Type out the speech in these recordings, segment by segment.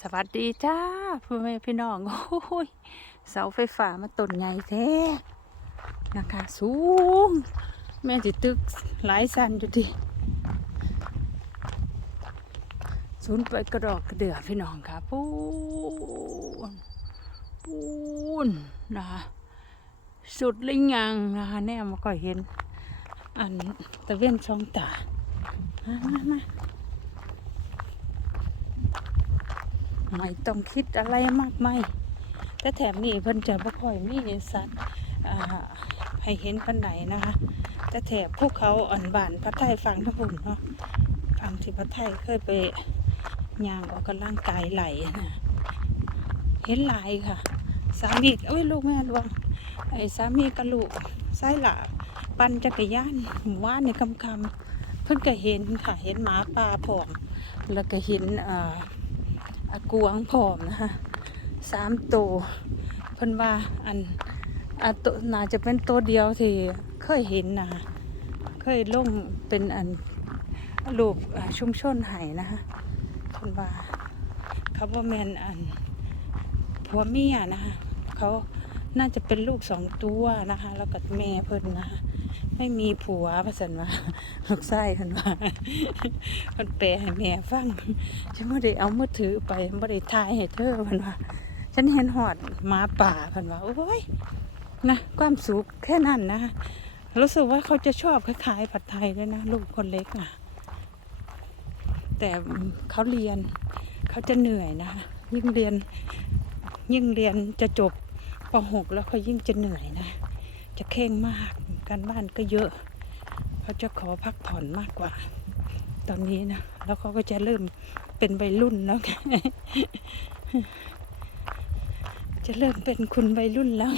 สวัสดีจ้าพ่อแม่พี่น้องโอ้ยเสาไฟฟ้ามาต้นใหญ่แท้นะคะ สูง แม่จิตึกหลายสันอยู่ดิศูนย์ไปกระดอกกระเดือพี่น้องค่ะปูนปูนนะคะสุดเลยยังนะคะแน่มาก็เห็น อันตะเวียนช่องตามามามา ไม่ต้องคิดอะไรมากมายแต่แถมนี่เพิ่นจะบ่ค่อยมีสัตว์ให้เห็นปันไหนนะคะ แต่แถบพวกเขาอ่อนบานพระไทยฟังทั้งหุ่นเนาะฟังที่พระไทยเคยไปย่างออกกำลังกายไหลนะเห็นหลายค่ะ สามีเอ้ยลูกแม่รวงไอ้สามีกับลูกไส้หลาปั่นจักรยานหมู่านในคำคำๆเพิ่นก็เห็นค่ะ เห็นหมาป่าผอมแล้วก็เห็นอ่า อากวงผอมนะคะสามตัวเพิ่นว่าอันอันตัวน่าจะเป็นตัวเดียวที่เคยเห็นนะคะเคยลงเป็นอันรูปชุมชนไห้นะคะเพิ่นว่าเขาว่าแมนอันผัวเมียนะคะเขาน่าจะเป็นลูกสองตัวนะคะ แล้วก็แม่เพิ่นนะคะ ไม่มีผัวพะสันว่าลูกไส้เพิ่นว่าเพิ่นแปลให้แม่ฟังฉันไม่ได้เอามือถือไปไม่ได้ถ่ายให้เธอพันว่า ฉันเห็นหอดหมาป่าพันว่าโอ้ยนะความสุขแค่นั้นนะรู้สึกว่าเขาจะชอบคล้ายๆผัดไทยด้วยนะลูกคนเล็กอะ แต่เขาเรียนเขาจะเหนื่อยนะยิ่งเรียน ยิ่งเรียนจะจบป .6 แล้วเขายิ่งจะเหนื่อยนะ จะเข่งมาก การบ้านก็เยอะเขาจะขอพักผ่อนมากกว่า ตอนนี้นะ แล้วเขาก็จะเริ่มเป็นวัยรุ่นแล้วจะเริ่มเป็นคุณวัยรุ่นแล้ว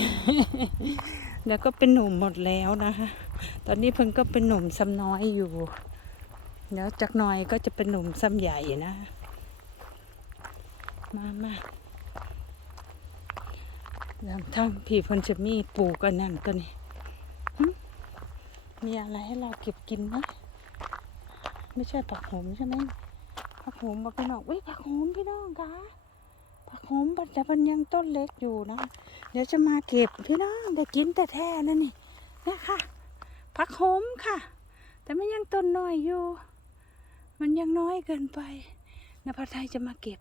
แล้วก็เป็นหนุ่มหมดแล้วนะคะ ตอนนี้เพิ่งก็เป็นหนุ่มซ้ำน้อยอยู่ แล้วจากน้อยก็จะเป็นหนุ่มซ้ำใหญ่นะ มามาแล้วถ้าพี่พิ่นจะมีปลูกกันนั่นตัวนี้ มีอะไรให้เราเก็บกินไหมไม่ใช่ผักโหมใช่ไหมผักโหมบอกพี่น้องอุ้ยผักโหมพี่น้องคะผักโหมแต่มันยังต้นเล็กอยู่นะ เดี๋ยวจะมาเก็บพี่น้องได้กินแต่แท้นั่นนี่นะคะผักโหมค่ะ แต่มันยังต้นน้อยอยู่ มันยังน้อยเกินไปนภาไทยจะมาเก็บ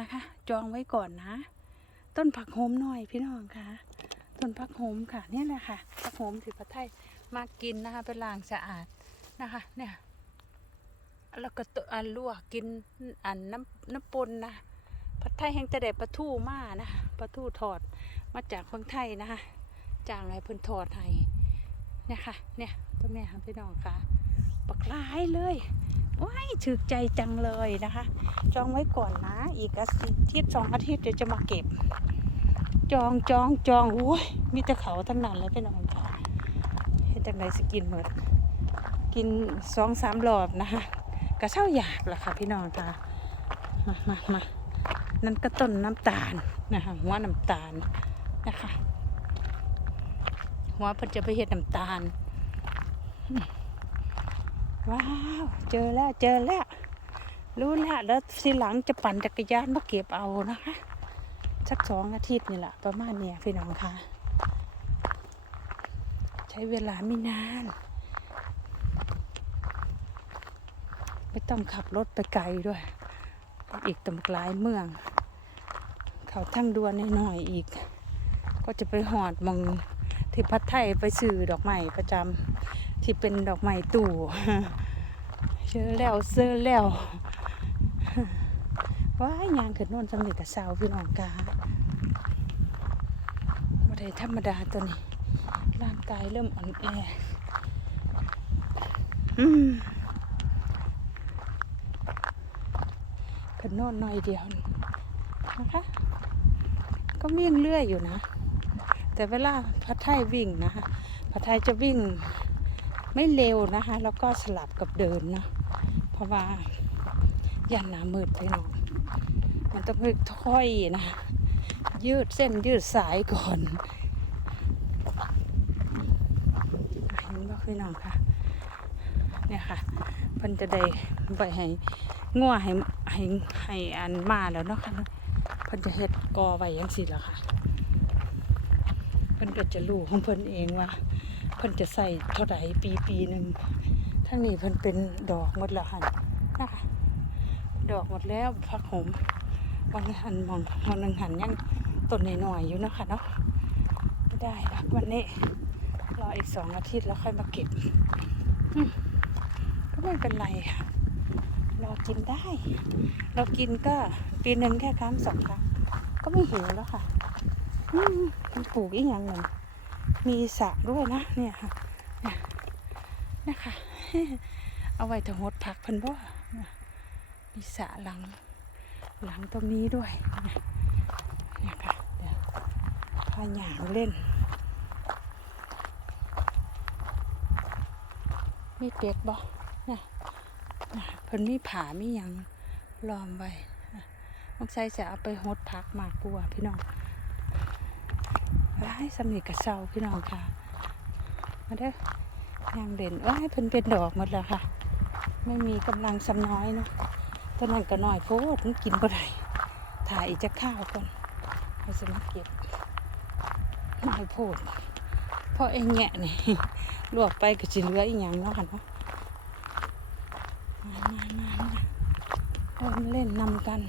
นะคะ จองไว้ก่อนนะ ต้นผักโหมน้อยพี่น้องค่ะต้นผักโหมค่ะนี่แหละค่ะผักโหมที่พระไทย มากินนะคะเป็นล้างสะอาดนะคะเนี่ยแล้วก็ตัวอันลวกกินอันน้ำน้ำปนนะผัดไทยแห้งจะได้ปลาทูมานะปลาทูทอดมาจากเมืองไทยนะคะจางให้เพิ่นทอดให้เนี่ยค่ะเนี่ยตัวแม่ค่ะพี่น้องค่ะปักลายเลยว้ายถึกใจจังเลยนะคะ จองไว้ก่อนนะ อีกอาทิตย์สองอาทิตย์เดี๋ยวจะมาเก็บ จองจองจองโอ้ยมีแต่เขาทั้งนั้นเลยพี่น้องค่ะ จังไรสกินหมด กินสองสามรอบนะคะกระเช้าอยากแหละค่ะพี่น้องค่ะมามามานั่นก็ต้นน้ำตาลนะคะหัวน้ำตาลนะคะหัวเพิ่นจะไปเห็ดน้ำตาล ว้าว เจอแล้วเจอแล้ว รู้แล้วแล้วทีหลังจะปั่นจักรยานมาเก็บเอานะคะสักสองอาทิตย์นี่แหละประมาณเนี้ยพี่น้องค่ะ ช้เวลาไม่นาน ไม่ต้องขับรถไปไกลด้วย อีกตำกลายเมือง เขาทั้งดวนหน่อยอีก ก็จะไปหอดมองที่พัดไทยไปซื้อดอกไม้ประจำที่เป็นดอกไม้ตู่เชื่อแล้วเสื้อแล้วว้ายยางขึ้นโน่นสำเร็จกับสาวพี่น้องกาบ่ได้ธรรมดาตัวนี้ ร่างกายเริ่มอ่อนแออืมกันโน่นหน่อยเดียวนะคะ ก็วิ่งเรื่อยอยู่นะ แต่เวลาพัดไทยวิ่งนะคะพัดไทยจะวิ่งไม่เร็วนะคะ แล้วก็สลับกับเดินเนาะเพราะว่ายันหนามืดไปหน่อยมันต้องค่อยๆนะ ยืดเส้นยืดสายก่อนเห็นบ่ พี่น้องค่ะ เนี่ยค่ะเพิ่นจะได้ไปให้งัวให้ให้ให้อันมาแล้วเนาะค่ะเพิ่นจะเฮ็ดกอไว้จังซี่แหล้วค่ะเพิ่นก็จะรู้ของเพิ่นเองว่าเพิ่นจะใส่เท่าไหร่ปีปีหนึ่งทั้งนี้เพิ่นเป็นดอกหมดแล้วหันนะคะดอกหมดแล้วพักหมวันหันมองวันหนึงหันยังต้นหน่อยๆอยู่นะคะเนาะไม่ได้ละวันนี้ ออีกสองอาทิตย์แล้วค่อยมาเก็บก็ไม่เป็นไรค่ะรอกินได้ เรากินก็ปีหนึ่งแค่ครั้งสองครั้งก็ไม่หิวแล้วค่ะมันปลูกอีกอย่างหนึ่งมีสระด้วยนะเนี่ยค่ะเนี่ยนะค่ะเอาไว้ถงดผักเพันบ่เนี่ยมีสระหลัง หลังตรงนี้ด้วยนี่ยเนี่ยค่ะเดี๋ยวพาหยางเล่น มีเป็ดบ่นี่ยเนี่ยเพิ่นมีผามีหยังล้อมไว้นะสงสัยจะเอาไปหดผักมากกว่าพี่น้องร้ายสำนิทกับเศร้าพี่น้องค่ะ มาเด้อยางเด่นเอ้ยเพิ่นเป็นดอกหมดแล้วค่ะ ไม่มีกำลังสำน้อยเนาะตอนนั้นก็น้อยโพดมันกินบ่ได้ถ่ายอีกจะข้าวก่อนเราจะมาเก็บน้อยโพด เพราะไอ้แงะนี่ลวกไปก็สิเหลืออีกอย่างเนาะค่ะเนาะมามามามาเริ่มเล่นนำกัน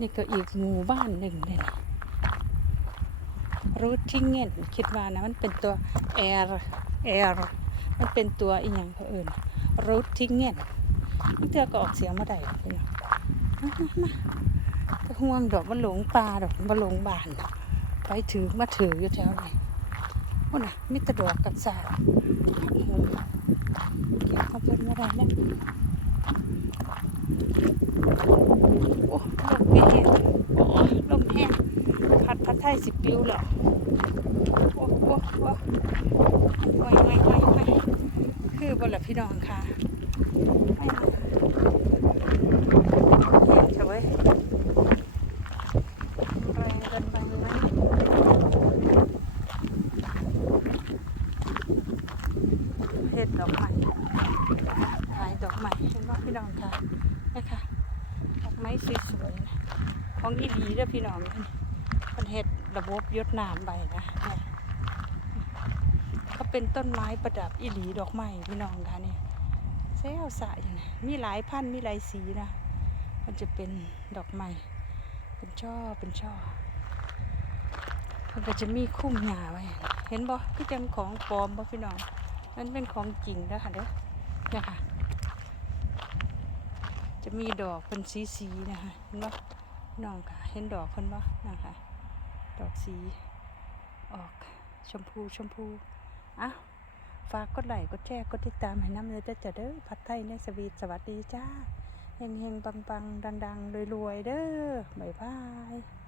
นี่ก็อีกหมู่บ้านหนึ่งเลยนะ รูทิงเงนคิดว่านะมันเป็นตัวแอร์แอร์มันเป็นตัวอีหยังเขาเอิญรูทิงเงนมันเตือก็ออกเสียงมาได้พี่น้องมามามาไปห่วงดอกมันหลงปลาดอกมันหลงบานไปถือมาถืออยู่แถวนี้โอ้น่ะมิตรดอกกับสาผักหมเก็บเขาเพิ่นมาได้แล้ว โอ้ลมแห้งโอ้ลมแห้ง พัดพัดไทยสิปิวแล้วโอ้โอ้โอ้ไม่ไม่ไม่ไม่คือบนละพี่น้องค่ะไม่เอาแห้งเฉยแรงเกินไปไหมเห็ดดอกไม้ขายดอกไม้เห็นว่าพี่น้องค่ะนะคะดอกไม้สวยๆของอีหลีเด้อพี่น้องนี่มันเห็ด ระบบยดน้ำใบนะเนี่ยเขาเป็นต้นไม้ประดับอีหลีดอกไม้พี่น้องค่ะเนี่ยเซลสะอยู่นะมีหลายพันมีหลายสีนะ มันจะเป็นดอกไม้เป็นช่อเป็นช่อมันก็จะมีคุ้มหญ้าไว้ เห็นบ่พี่จังของปลอมบ่พี่น้องมันเป็นของจริงแล้วค่ะเด้อเนี่ยค่ะ จะมีดอกเป็นสีๆนะคะเห็นบ่น้องค่ะ เห็นดอกคนบ่นะคะ ดอกสี ออกชมพูชมพูอะฝากกดไลค์กดแชร์กดติดตามให้น้ำเนื้อจะจะเด้อผัดไทยในสวีทสวัสดีจ้าเฮงเฮงปังปังดังดังรวยรวย ๆ เด้อบ๊ายบาย